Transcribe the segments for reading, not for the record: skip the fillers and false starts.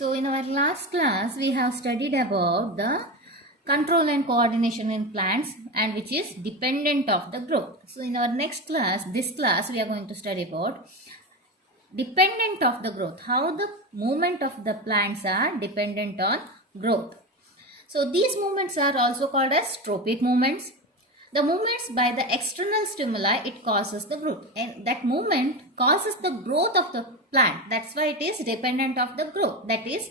So in our last class, we have studied about the control and coordination in plants and which is dependent of the growth. So in our next class, this class, we are going to study about dependent of the growth, how the movement of the plants are dependent on growth. So these movements are also called as tropic movements. The movements by the external stimuli, it causes the growth, and that movement causes the growth of the plant. That's why it is dependent of the growth. That is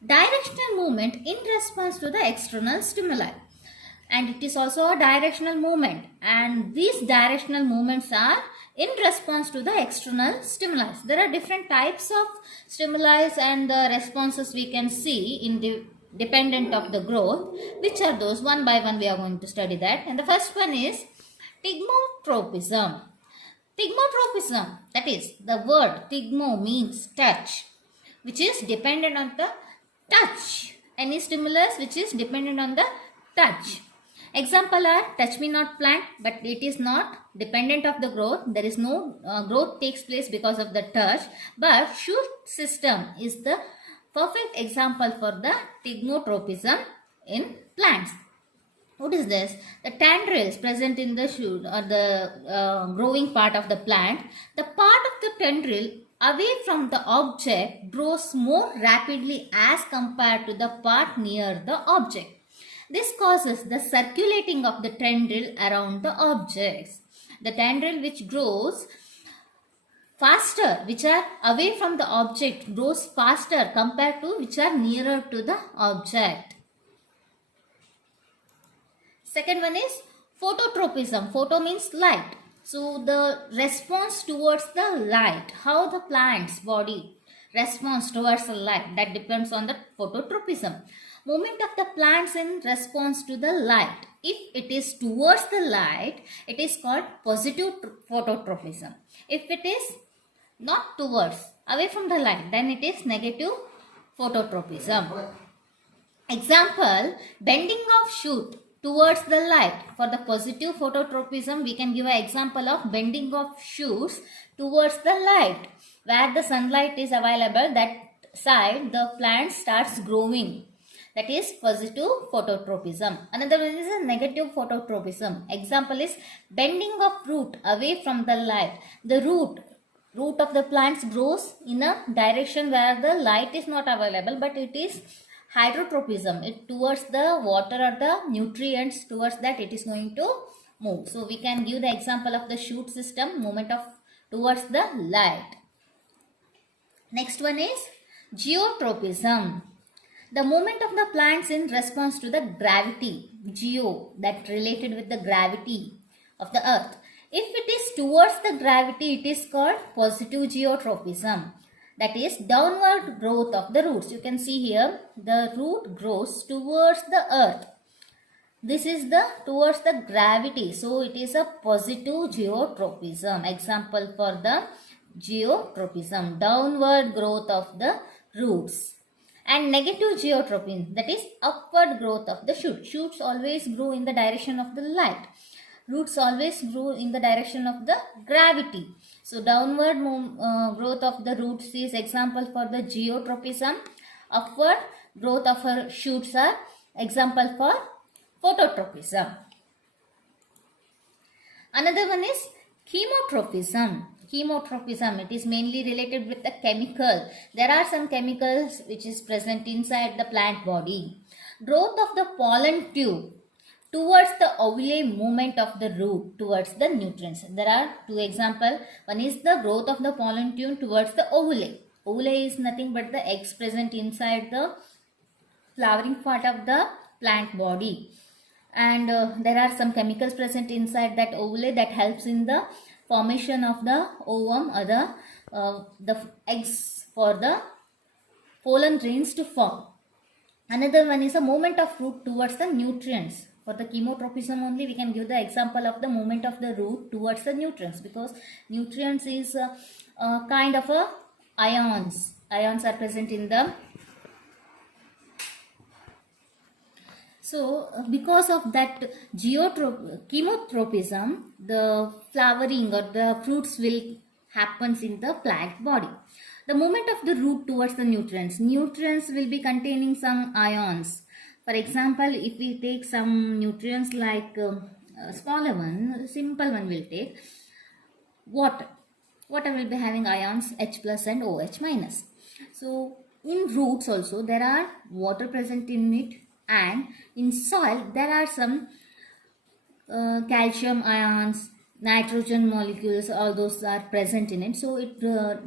directional movement in response to the external stimuli, and it is also a directional movement, and these directional movements are in response to the external stimuli. There are different types of stimuli and the responses we can see in the dependent of the growth. Which are those? One by one we are going to study that. And the first one is thigmotropism. Thigmotropism, that is, the word thigmo means touch, which is dependent on the touch. Any stimulus which is dependent on the touch. Example are touch me not plant, but it is not dependent of the growth. There is no growth takes place because of the touch, but shoot system is the perfect example for the thigmotropism in plants. What is this? The tendrils present in the shoot or the growing part of the plant. The part of the tendril away from the object grows more rapidly as compared to the part near the object. This causes the circulating of the tendril around the objects. The tendril which grows faster, which are away from the object, grows faster compared to which are nearer to the object. Second one is phototropism. Photo means light. So the response towards the light, how the plant's body responds towards the light, that depends on the phototropism. Movement of the plants in response to the light. If it is towards the light, it is called positive phototropism. If it is not towards, away from the light, then it is negative phototropism. Example, bending of shoot towards the light. For the positive phototropism, we can give an example of bending of shoots towards the light. Where the sunlight is available, that side the plant starts growing. That is positive phototropism. Another one is a negative phototropism. Example is bending of root away from the light. The root of the plants grows in a direction where the light is not available, but it is hydrotropism. It towards the water or the nutrients, towards that it is going to move. So we can give the example of the shoot system, movement of towards the light. Next one is geotropism. The movement of the plants in response to the gravity, geo, that related with the gravity of the earth. If it is towards the gravity, it is called positive geotropism. That is downward growth of the roots. You can see here, the root grows towards the earth. This is the towards the gravity. So it is a positive geotropism. Example for the geotropism, downward growth of the roots. And negative geotropism, that is upward growth of the shoot. Shoots always grow in the direction of the light. Roots always grow in the direction of the gravity. So downward growth of the roots is example for the geotropism. Upward growth of her shoots are example for phototropism. Another one is chemotropism. Chemotropism, it is mainly related with the chemical. There are some chemicals which is present inside the plant body. Growth of the pollen tube towards the ovule, movement of the root towards the nutrients. There are two examples. One is the growth of the pollen tube towards the ovule. Ovule is nothing but the eggs present inside the flowering part of the plant body. And there are some chemicals present inside that ovule that helps in the formation of the ovum or the eggs for the pollen grains to form. Another one is a movement of root towards the nutrients. For the chemotropism only, we can give the example of the movement of the root towards the nutrients, because nutrients is kind of a ions. Ions are present in the. So because of that chemotropism, the flowering or the fruits will happens in the plant body. The movement of the root towards the nutrients. Nutrients will be containing some ions. For example, if we take some nutrients like a smaller one, simple one will take water. Water will be having ions H plus and OH minus. So in roots also there are water present in it, and in soil there are some calcium ions, nitrogen molecules, all those are present in it. So it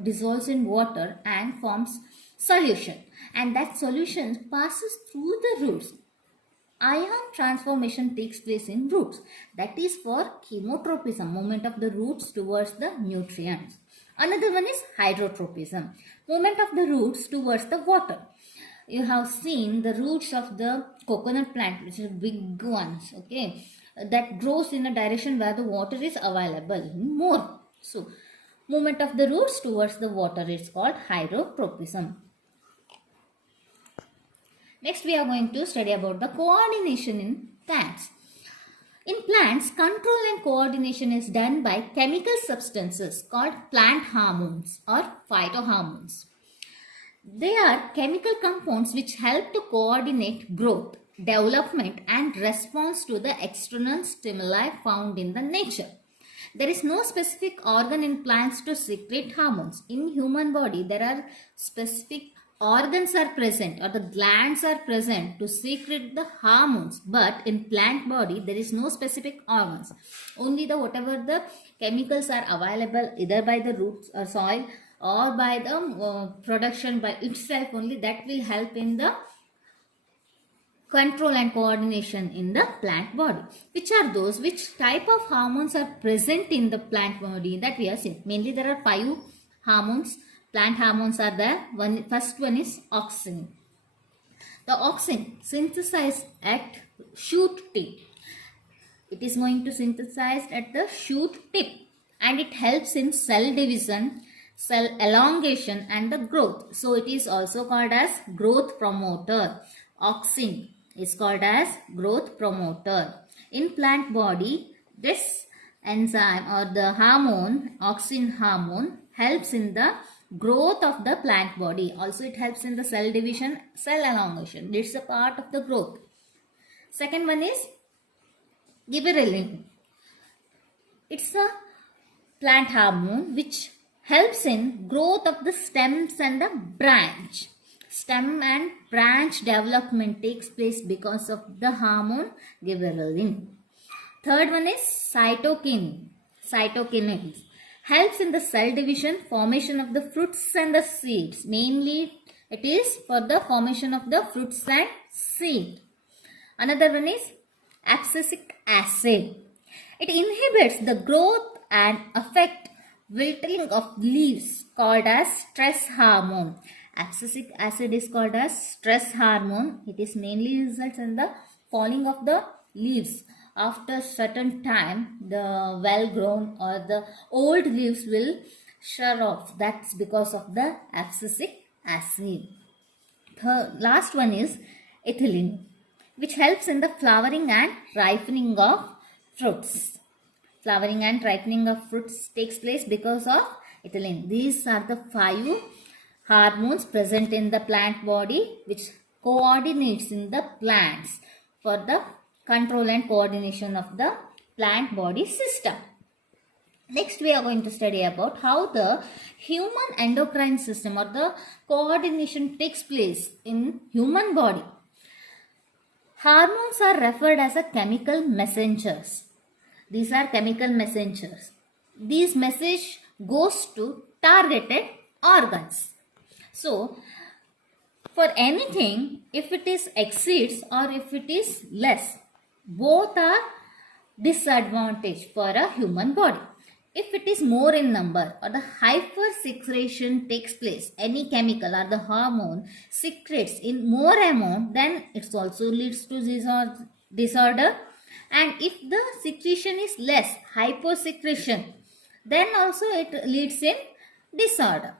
dissolves in water and forms solution, and that solution passes through the roots. Ion transformation takes place in roots. That is for chemotropism, movement of the roots towards the nutrients. Another one is hydrotropism, movement of the roots towards the water. You have seen the roots of the coconut plant, which are big ones, okay, that grows in a direction where the water is available more. So, movement of the roots towards the water is called hydrotropism. Next, we are going to study about the coordination in plants. In plants, control and coordination is done by chemical substances called plant hormones or phytohormones. They are chemical compounds which help to coordinate growth, development and response to the external stimuli found in the nature. There is no specific organ in plants to secrete hormones. In human body, there are specific organs are present or the glands are present to secrete the hormones, but in plant body there is no specific organs. Only the whatever the chemicals are available either by the roots or soil or by the production by itself only, that will help in the control and coordination in the plant body. Which are those? Which type of hormones are present in the plant body that we are seeing? Mainly there are 5 hormones. Plant hormones are there. First one is auxin. The auxin synthesized at shoot tip. It is going to synthesize at the shoot tip, and it helps in cell division, cell elongation and the growth. So it is also called as growth promoter. Auxin is called as growth promoter. In plant body, this enzyme or the hormone, auxin hormone, helps in the growth of the plant body. Also it helps in the cell division, cell elongation. It's a part of the growth. Second one is gibberellin. It's a plant hormone which helps in growth of the stems and the branch. Stem and branch development takes place because of the hormone gibberellin. Third one is cytokinin. Cytokinins helps in the cell division, formation of the fruits and the seeds. Mainly it is for the formation of the fruits and seed. Another one is abscisic acid. It inhibits the growth and affect wilting of leaves, called as stress hormone. Abscisic acid is called as stress hormone. It is mainly results in the falling of the leaves. After certain time, the well grown or the old leaves will shear off. That's because of the abscisic acid. The last one is ethylene, which helps in the flowering and ripening of fruits. Flowering and ripening of fruits takes place because of ethylene. These are the 5 hormones present in the plant body which coordinates in the plants for the control and coordination of the plant body system. Next we are going to study about how the human endocrine system or the coordination takes place in human body. Hormones are referred as a chemical messengers. These are chemical messengers. These message goes to targeted organs. So, for anything, if it is exceeds or if it is less, both are disadvantage for a human body. If it is more in number or the hypersecretion takes place, any chemical or the hormone secretes in more amount, then it also leads to disorder. And if the secretion is less, hyposecretion, then also it leads in disorder.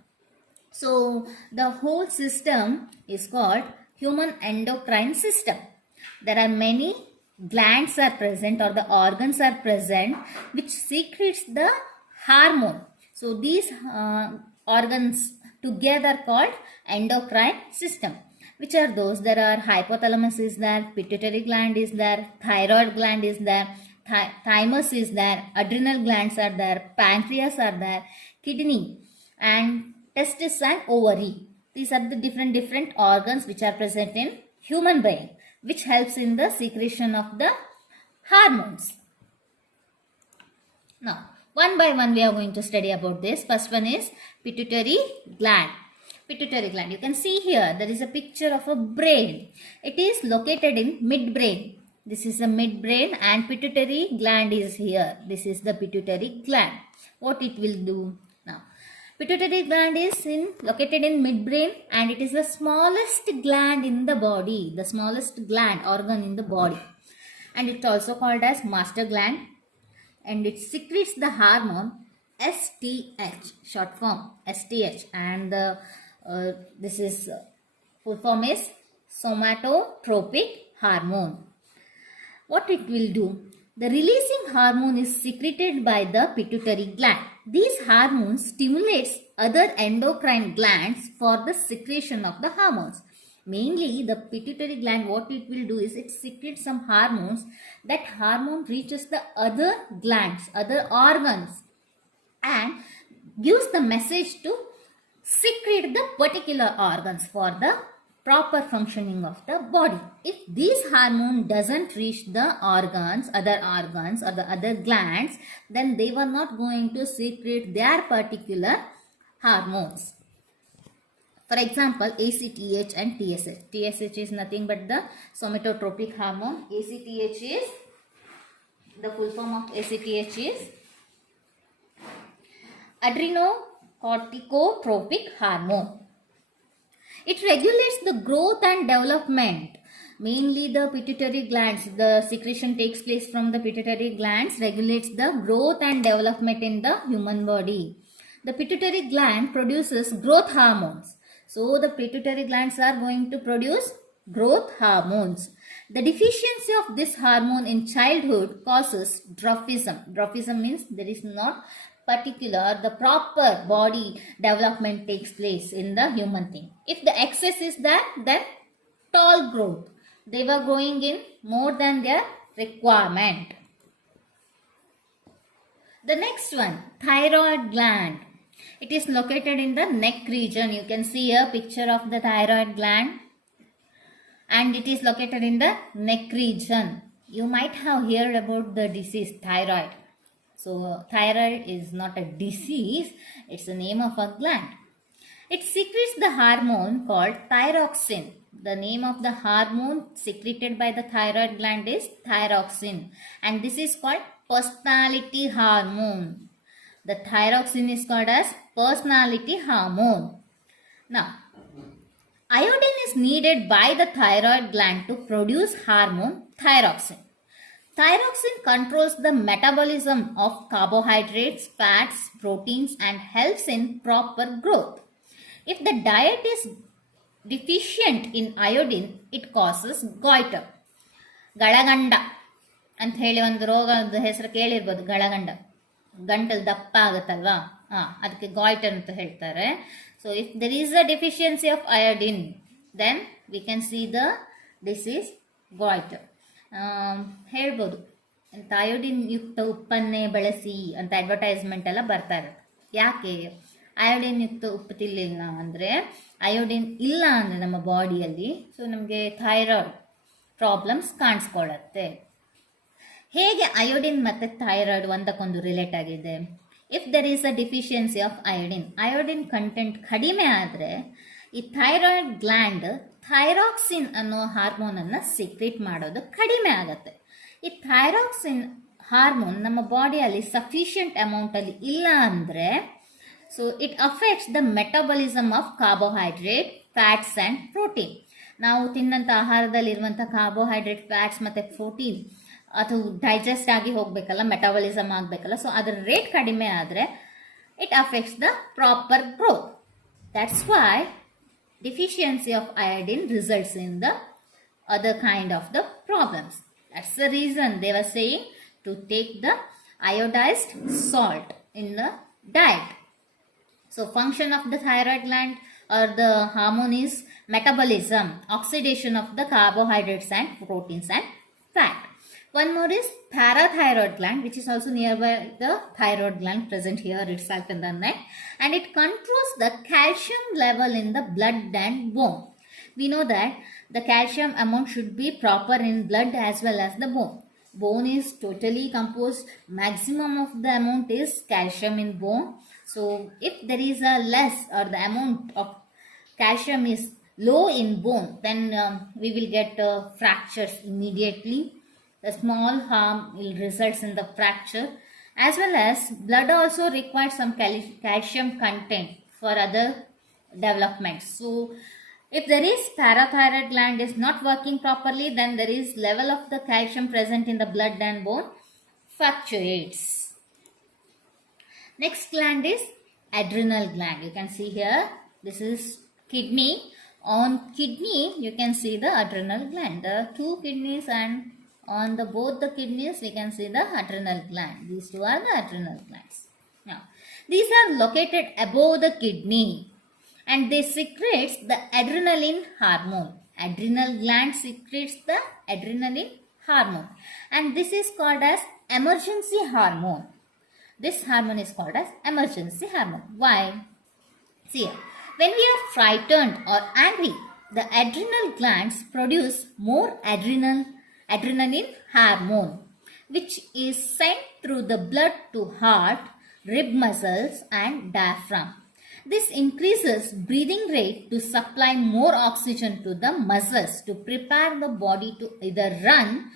So the whole system is called human endocrine system. There are many glands are present or the organs are present which secretes the hormone. So these organs together called endocrine system. Which are those? There are hypothalamus is there, pituitary gland is there, thyroid gland is there, thymus is there, adrenal glands are there, pancreas are there, kidney and testis and ovary. These are the different organs which are present in human being, which helps in the secretion of the hormones. Now, one by one we are going to study about this. First one is pituitary gland. Pituitary gland. You can see here there is a picture of a brain. It is located in midbrain. This is the midbrain and pituitary gland is here. This is the pituitary gland. What it will do now? Pituitary gland is located in midbrain and it is the smallest gland in the body. The smallest gland organ in the body. And it's also called as master gland. And it secretes the hormone STH, short form STH, and the this is full form is somatotropic hormone. What it will do? The releasing hormone is secreted by the pituitary gland. These hormones stimulates other endocrine glands for the secretion of the hormones. Mainly the pituitary gland, what it will do is it secretes some hormones. That hormone reaches the other glands, other organs and gives the message to secrete the particular organs for the proper functioning of the body. If this hormone doesn't reach the organs, other organs or the other glands, then they were not going to secrete their particular hormones. For example, ACTH and TSH. TSH is nothing but the somatotropic hormone. ACTH is, the full form of ACTH is adrenocorticotropic hormone. It regulates the growth and development. Mainly the pituitary glands, the secretion takes place from the pituitary glands, regulates the growth and development in the human body. The pituitary gland produces growth hormones. So the pituitary glands are going to produce growth hormones. The deficiency of this hormone in childhood causes dwarfism. Dwarfism means there is not particular, the proper body development takes place in the human thing. If the excess is there, then tall growth. They were growing in more than their requirement. The next one, thyroid gland. It is located in the neck region. You can see a picture of the thyroid gland. And it is located in the neck region. You might have heard about the disease thyroid. So thyroid is not a disease. It's the name of a gland. It secretes the hormone called thyroxine. The name of the hormone secreted by the thyroid gland is thyroxine. And this is called personality hormone. The thyroxine is called as personality hormone. Now, iodine is needed by the thyroid gland to produce hormone thyroxine. Thyroxine controls the metabolism of carbohydrates, fats, proteins and helps in proper growth. If the diet is deficient in iodine, it causes goiter. ಗಳಗಂಡ ಅಂತ ಹೇಳಿ ಒಂದು ರೋಗದ ಹೆಸರು ಕೇಳಿರ್ಬೋದು, ಗಳಗಂಡ. ಗಂಟಲು ದಪ್ಪ ಆಗುತ್ತಲ್ವಾ, ಅದಕ್ಕೆ goitre ಅಂತ ಹೇಳ್ತಾರೆ. So if there is a deficiency of iodine, then we can see the disease goitre. ಹೇಳ್ಬೋದು, ಅಯೋಡಿನ್ ಯುಕ್ತ ಉಪ್ಪನ್ನೇ ಬಳಸಿ ಅಂತ ಅಡ್ವರ್ಟೈಸ್ಮೆಂಟ್ ಎಲ್ಲ ಬರ್ತಾ ಇರುತ್ತೆ. ಯಾಕೆ ಅಯೋಡಿನ್ ಯುಕ್ತ ಉಪ್ಪು ತಿನ್ನಲಿಲ್ಲ ಅಂದರೆ, ಅಯೋಡಿನ್ ಇಲ್ಲ ಅಂದರೆ ನಮ್ಮ ಬಾಡಿಯಲ್ಲಿ ಸೊ ನಮಗೆ ಥೈರಾಯ್ಡ್ ಪ್ರಾಬ್ಲಮ್ಸ್ ಕಾಣಿಸ್ಕೊಳ್ಳುತ್ತೆ. ಹೇಗೆ ಅಯೋಡಿನ್ ಮತ್ತು ಥೈರಾಯ್ಡ್ ಒಂದಕ್ಕೊಂದು ರಿಲೇಟ್ ಆಗಿದೆ? If there is a deficiency of iodine content ಕಡಿಮೆ ಆದರೆ ಈ ಥೈರಾಯ್ಡ್ ಗ್ಲ್ಯಾಂಡ್ ಥೈರಾಕ್ಸಿನ್ ಅನ್ನೋ ಹಾರ್ಮೋನನ್ನು ಸೀಕ್ರೆಟ್ ಮಾಡೋದು ಕಡಿಮೆ ಆಗುತ್ತೆ. ಈ ಥೈರಾಕ್ಸಿನ್ ಹಾರ್ಮೋನ್ ನಮ್ಮ ಬಾಡಿಯಲ್ಲಿ ಸಫಿಷಿಯಂಟ್ ಅಮೌಂಟಲ್ಲಿ ಇಲ್ಲ ಅಂದರೆ, so it affects the metabolism of carbohydrate, fats and protein. ನಾವು ತಿನ್ನಂಥ ಆಹಾರದಲ್ಲಿರುವಂಥ ಕಾರ್ಬೋಹೈಡ್ರೇಟ್, ಫ್ಯಾಟ್ಸ್ ಮತ್ತು ಪ್ರೋಟೀನ್ ಅದು ಡೈಜೆಸ್ಟ್ ಆಗಿ ಹೋಗಬೇಕಲ್ಲ, ಮೆಟಬಲಿಸಮ್ ಆಗಬೇಕಲ್ಲ. ಸೊ ಅದರ ರೇಟ್ ಕಡಿಮೆ ಆದರೆ it affects the proper growth. That's why deficiency of iodine results in the other kind of the problems. That's the reason they were saying to take the iodized salt in the diet. So function of the thyroid gland or the hormone is metabolism, oxidation of the carbohydrates and proteins and fat. One more is parathyroid gland, which is also nearby the thyroid gland, present here itself in the neck, and it controls the calcium level in the blood and bone. We know that the calcium amount should be proper in blood as well as the bone. Bone is totally composed, maximum of the amount is calcium in bone. So if there is a less or the amount of calcium is low in bone, then we will get fractures immediately. The small harm will result in the fracture, as well as blood also requires some calcium content for other developments. So if there is parathyroid gland is not working properly, then there is level of the calcium present in the blood and bone fluctuates. Next gland is adrenal gland. You can see here, this is kidney. On kidney, you can see the adrenal gland. There are two kidneys, and on the both the kidneys, we can see the adrenal gland. These two are the adrenal glands. Now, these are located above the kidney, and they secretes the adrenaline hormone. Adrenal gland secretes the adrenaline hormone, and this is called as emergency hormone. This hormone is called as emergency hormone. Why? See here, when we are frightened or angry, the adrenal glands produce more adrenaline hormone, which is sent through the blood to heart, rib muscles and diaphragm. This increases breathing rate to supply more oxygen to the muscles to prepare the body to either run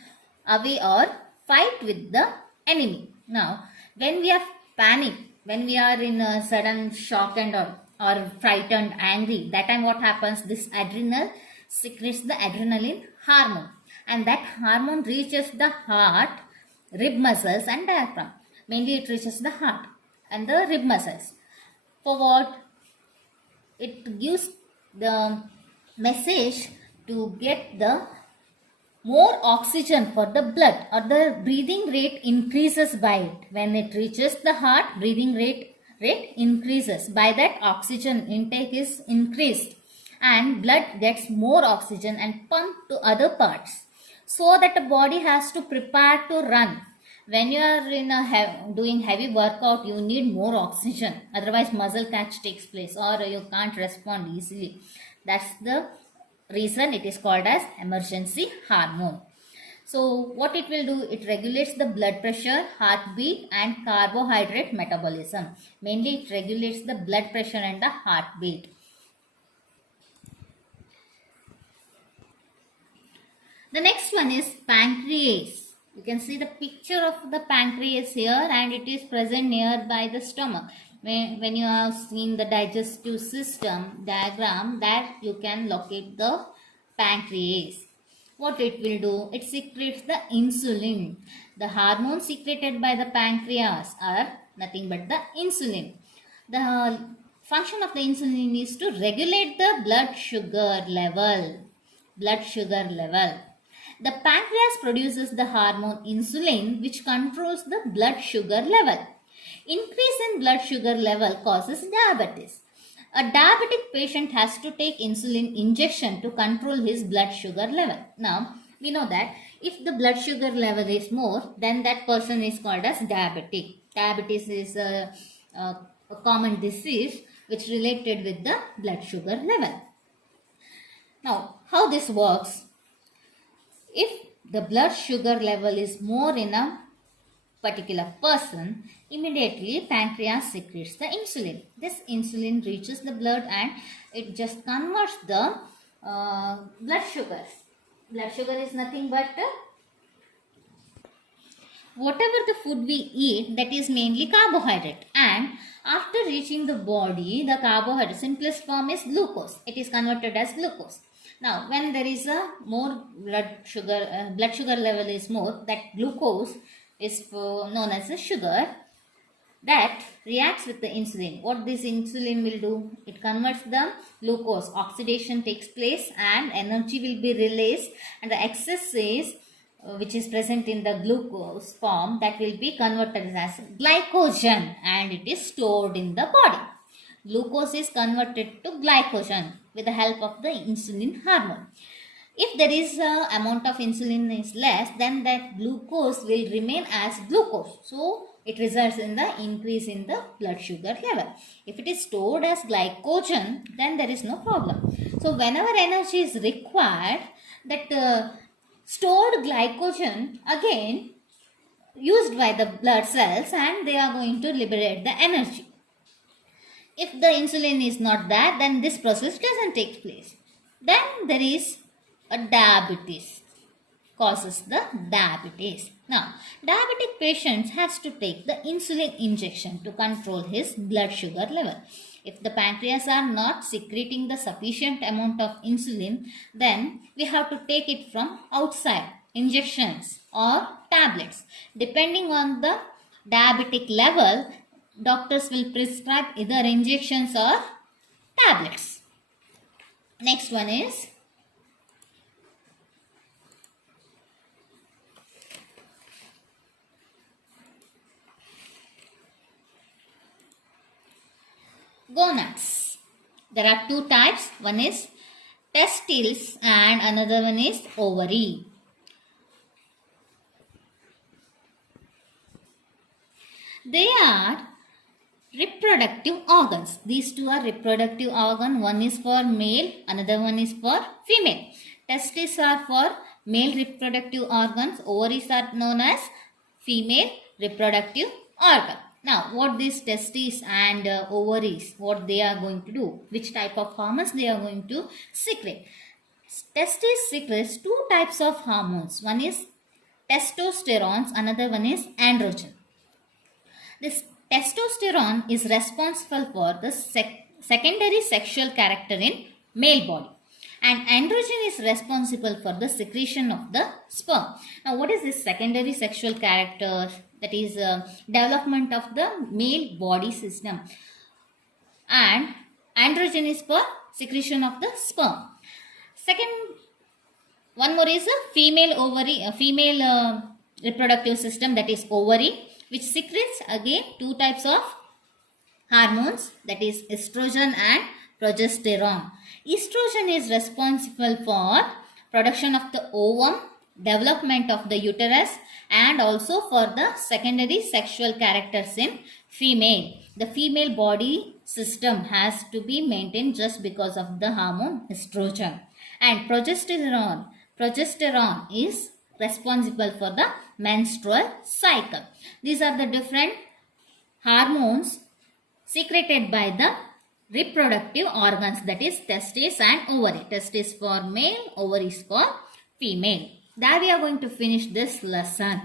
away or fight with the enemy. Now, when we are panicked, when we are in a sudden shock and or frightened, angry, that time what happens? This adrenal secretes the adrenaline hormone, and that hormone reaches the heart, rib muscles and diaphragm. Mainly it reaches the heart and the rib muscles. For what? It gives the message to get the more oxygen for the blood, or the breathing rate increases by it. When it reaches the heart, breathing rate increases. By that, oxygen intake is increased and blood gets more oxygen and pumped to other parts, so that the body has to prepare to run. When you are in doing heavy workout, you need more oxygen, otherwise muscle catch takes place or you can't respond easily. That's the reason it is called as emergency hormone. So what it will do, it regulates the blood pressure, heartbeat and carbohydrate metabolism. Mainly it regulates the blood pressure and the heartbeat. The next one is pancreas. You can see the picture of the pancreas here, and it is present nearby the stomach. When you have seen the digestive system diagram, that you can locate the pancreas. What it will do? It secretes the insulin. The hormones secreted by the pancreas are nothing but the insulin. The function of the insulin is to regulate the blood sugar level. The pancreas produces the hormone insulin, which controls the blood sugar level. Increase in blood sugar level causes diabetes. A diabetic patient has to take insulin injection to control his blood sugar level. Now, we know that if the blood sugar level is more, then that person is called as diabetic. Diabetes is a common disease which related with the blood sugar level. Now, how this works? If the blood sugar level is more in a particular person, immediately pancreas secretes the insulin. This insulin reaches the blood and it just converts the blood sugars. Blood sugar is nothing but whatever the food we eat, that is mainly carbohydrate, and after reaching the body, the carbohydrate simplest form is glucose. It is converted as glucose. Now, when there is a more blood sugar level is more, that glucose is known as a sugar, that reacts with the insulin. What this insulin will do? It converts the glucose. Oxidation takes place and energy will be released, and the excess is which is present in the glucose form, that will be converted as glycogen and it is stored in the body. glucose is converted to glycogen with the help of the insulin hormone. If there is a amount of insulin is less, then that glucose will remain as glucose. So it results in the increase in the blood sugar level. If it is stored as glycogen, then there is no problem. So whenever energy is required, that stored glycogen again used by the blood cells, and they are going to liberate the energy. If the insulin is not there, then this process doesn't take place. Then there is a diabetes, causes the diabetes. Now, diabetic patients has to take the insulin injection to control his blood sugar level. If the pancreas are not secreting the sufficient amount of insulin, then we have to take it from outside, injections or tablets. Depending on the diabetic level, doctors will prescribe either injections or tablets. Next one is gonads. There are two types. One is testicles and another one is ovary. They are reproductive organs. These two are reproductive organ. One is for male, another one is for female. Testes are for male reproductive organs. Ovaries are known as female reproductive organ. Now, what these testes and ovaries, what they are going to do, which type of hormones they are going to secrete. Testes secretes two types of hormones. One is testosterone, another one is androgen. This testosterone is responsible for the secondary sexual character in male body, and androgen is responsible for the secretion of the sperm. Now, what is this secondary sexual character? That is development of the male body system, and androgen is for secretion of the sperm. Second, one more is a female ovary, a female reproductive system, that is ovary, which secretes again two types of hormones, that is estrogen and progesterone. Estrogen is responsible for production of the ovum, development of the uterus, and also for the secondary sexual characters in female. The female body system has to be maintained just because of the hormone estrogen. And progesterone is responsible for the menstrual cycle. These are the different hormones secreted by the reproductive organs, that is testes and ovary. Testes for male, ovaries for female. There we are going to finish this lesson.